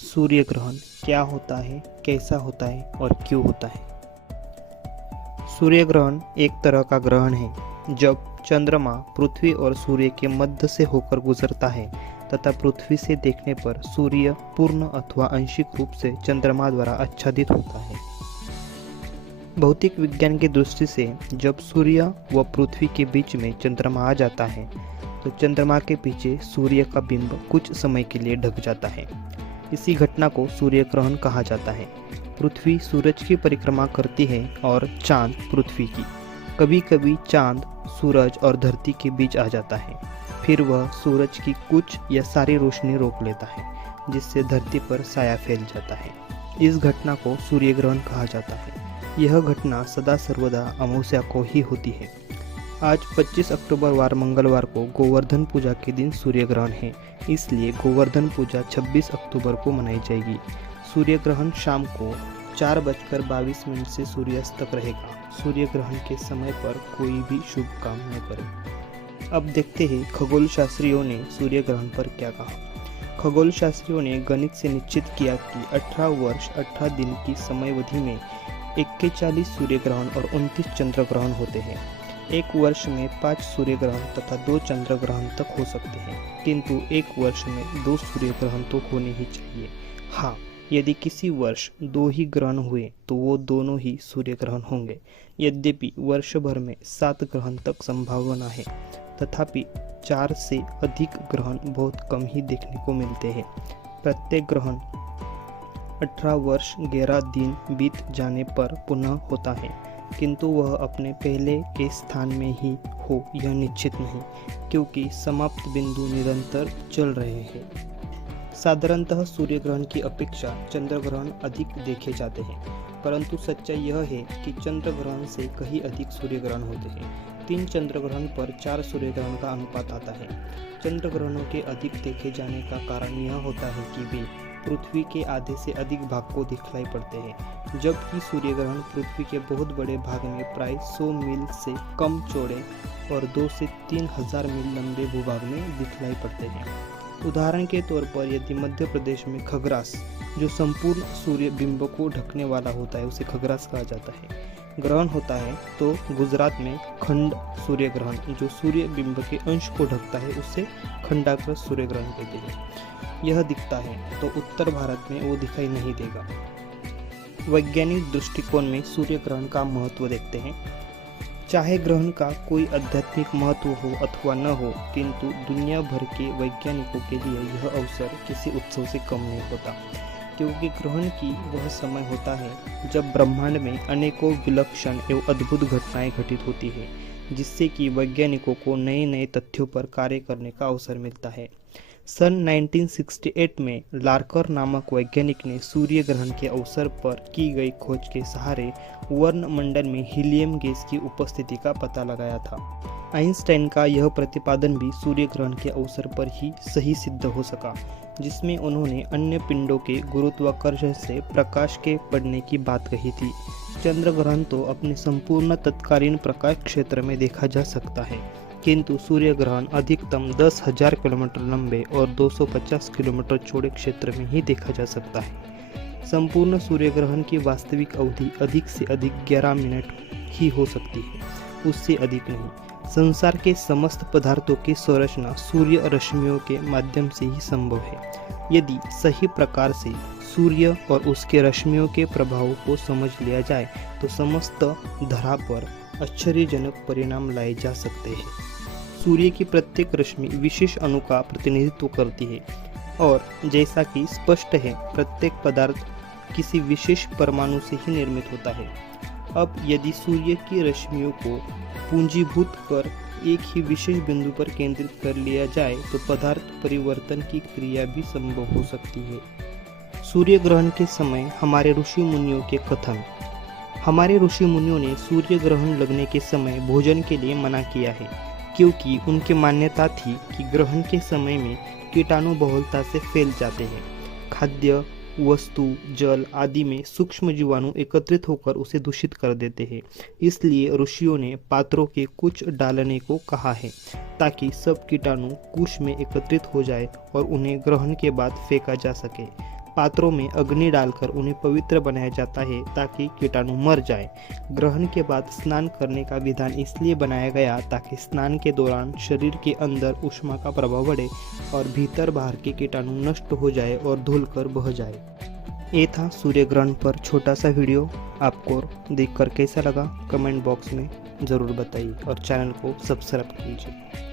सूर्य ग्रहण क्या होता है, कैसा होता है और क्यों होता है। सूर्य ग्रहण एक तरह का ग्रहण है जब चंद्रमा पृथ्वी और सूर्य के मध्य से होकर गुजरता है तथा पृथ्वी से देखने पर सूर्य पूर्ण अथवा आंशिक रूप से चंद्रमा द्वारा आच्छादित होता है। भौतिक विज्ञान की दृष्टि से जब सूर्य व पृथ्वी के बीच में चंद्रमा आ जाता है तो चंद्रमा के पीछे सूर्य का बिंब कुछ समय के लिए ढक जाता है। इसी घटना को सूर्य ग्रहण कहा जाता है। पृथ्वी सूरज की परिक्रमा करती है और चांद पृथ्वी की। कभी कभी चांद सूरज और धरती के बीच आ जाता है, फिर वह सूरज की कुछ या सारी रोशनी रोक लेता है, जिससे धरती पर साया फैल जाता है। इस घटना को सूर्य ग्रहण कहा जाता है। यह घटना सदा सर्वदा अमावस्या को ही होती है। आज 25 अक्टूबर वार मंगलवार को गोवर्धन पूजा के दिन सूर्य ग्रहण है, इसलिए गोवर्धन पूजा 26 अक्टूबर को मनाई जाएगी। सूर्य ग्रहण शाम को 4:22 से सूर्यास्त तक रहेगा। सूर्य ग्रहण के समय पर कोई भी शुभ काम न करें। अब देखते हैं खगोल शास्त्रियों ने सूर्य ग्रहण पर क्या कहा। खगोल शास्त्रियों ने गणित से निश्चित किया कि 18 वर्ष 18 दिन की समयावधि में 41 सूर्य ग्रहण और 29 चंद्र ग्रहण होते हैं। एक वर्ष में 5 सूर्य ग्रहण तथा 2 चंद्र ग्रहण तक हो सकते हैं, किंतु एक वर्ष में 2 सूर्य ग्रहण तो होने ही चाहिए। हाँ, यदि किसी वर्ष 2 ही ग्रहण हुए तो वो दोनों ही सूर्य ग्रहण होंगे। यद्यपि वर्ष भर में 7 ग्रहण तक संभावना है, तथापि 4 से अधिक ग्रहण बहुत कम ही देखने को मिलते हैं। प्रत्येक ग्रहण 18 वर्ष 11 दिन बीत जाने पर पुनः होता है, किंतु वह अपने पहले के स्थान में ही हो यह निश्चित नहीं, क्योंकि समाप्त बिंदु निरंतर चल रहे हैं। साधारणतः सूर्य ग्रहण की अपेक्षा चंद्र ग्रहण अधिक देखे जाते हैं, परंतु सच्चाई यह है कि चंद्र ग्रहण से कहीं अधिक सूर्य ग्रहण होते हैं। 3 चंद्र ग्रहण पर 4 सूर्य ग्रहण का अनुपात आता है। चंद्र ग्रहणों के अधिक देखे जाने का कारण यह होता है कि वे पृथ्वी के आधे से अधिक भाग को दिखलाई पड़ते हैं, जबकि सूर्य ग्रहण पृथ्वी के बहुत बड़े भाग में प्राय 100 मील से कम चौड़े और 2 से 3 हजार मील लंबे भूभाग में दिखलाई पड़ते हैं। उदाहरण के तौर पर यदि मध्य प्रदेश में खग्रास, जो संपूर्ण सूर्य बिंब को ढकने वाला होता है, उसे खग्रास कहा जाता है, ग्रहण होता है, तो गुजरात में खंड सूर्य ग्रहण, जो सूर्य बिंब के अंश को ढकता है, उसे खंडाकृत सूर्य ग्रहण कहते हैं, यह दिखता है, तो उत्तर भारत में वो दिखाई नहीं देगा। वैज्ञानिक दृष्टिकोण में सूर्य ग्रहण का महत्व देखते हैं। चाहे ग्रहण का कोई आध्यात्मिक महत्व हो अथवा न हो, किंतु दुनिया भर के वैज्ञानिकों के लिए यह अवसर किसी उत्सव से कम नहीं होता, क्योंकि ग्रहण की वह समय होता है जब ब्रह्मांड में अनेकों विलक्षण एवं अद्भुत घटनाएं घटित होती है, जिससे कि वैज्ञानिकों को नए नए तथ्यों पर कार्य करने का अवसर मिलता है। सन 1968 में लार्कर नामक वैज्ञानिक ने सूर्य ग्रहण के अवसर पर की गई खोज के सहारे वर्णमंडल में हीलियम गैस की उपस्थिति का पता लगाया था। आइंस्टाइन का यह प्रतिपादन भी सूर्य ग्रहण के अवसर पर ही सही सिद्ध हो सका, जिसमें उन्होंने अन्य पिंडों के गुरुत्वाकर्षण से प्रकाश के पड़ने की बात कही थी। चंद्र ग्रहण तो अपने संपूर्ण तत्कालीन प्रकाश क्षेत्र में देखा जा सकता है, किंतु सूर्य ग्रहण अधिकतम 10,000 किलोमीटर लंबे और 250 किलोमीटर चौड़े क्षेत्र में ही देखा जा सकता है। संपूर्ण सूर्य ग्रहण की वास्तविक अवधि अधिक से अधिक 11 मिनट ही हो सकती है, उससे अधिक नहीं। संसार के समस्त पदार्थों की संरचना सूर्य रश्मियों के माध्यम से ही संभव है। यदि सही प्रकार से सूर्य और उसके रश्मियों के प्रभावों को समझ लिया जाए तो समस्त धरा पर आश्चर्यजनक परिणाम लाए जा सकते हैं। सूर्य की प्रत्येक रश्मि विशेष अणु का प्रतिनिधित्व करती है, और जैसा कि स्पष्ट है, प्रत्येक पदार्थ किसी विशेष परमाणु से ही निर्मित होता है। अब यदि सूर्य की रश्मियों को पूंजीभूत कर एक ही विशेष बिंदु पर केंद्रित कर लिया जाए तो पदार्थ परिवर्तन की क्रिया भी संभव हो सकती है। सूर्य ग्रहण के समय हमारे ऋषि मुनियों के कथन। हमारे ऋषि मुनियों ने सूर्य ग्रहण लगने के समय भोजन के लिए मना किया है, क्योंकि उनकी मान्यता थी कि ग्रहण के समय में कीटाणु बहुलता से फैल जाते हैं। खाद्य वस्तु, जल आदि में सूक्ष्म जीवाणु एकत्रित होकर उसे दूषित कर देते हैं। इसलिए ऋषियों ने पात्रों के कुछ डालने को कहा है, ताकि सब कीटाणु कुश में एकत्रित हो जाए और उन्हें ग्रहण के बाद फेंका जा सके। पात्रों में अग्नि डालकर उन्हें पवित्र बनाया जाता है ताकि कीटाणु मर जाए। ग्रहण के बाद स्नान करने का विधान इसलिए बनाया गया ताकि स्नान के दौरान शरीर के अंदर ऊष्मा का प्रभाव बढ़े और भीतर बाहर के कीटाणु नष्ट हो जाए और धुलकर बह जाए। ये था सूर्य ग्रहण पर छोटा सा वीडियो। आपको देखकर कैसा लगा कमेंट बॉक्स में ज़रूर बताइए और चैनल को सब्सक्राइब कीजिए।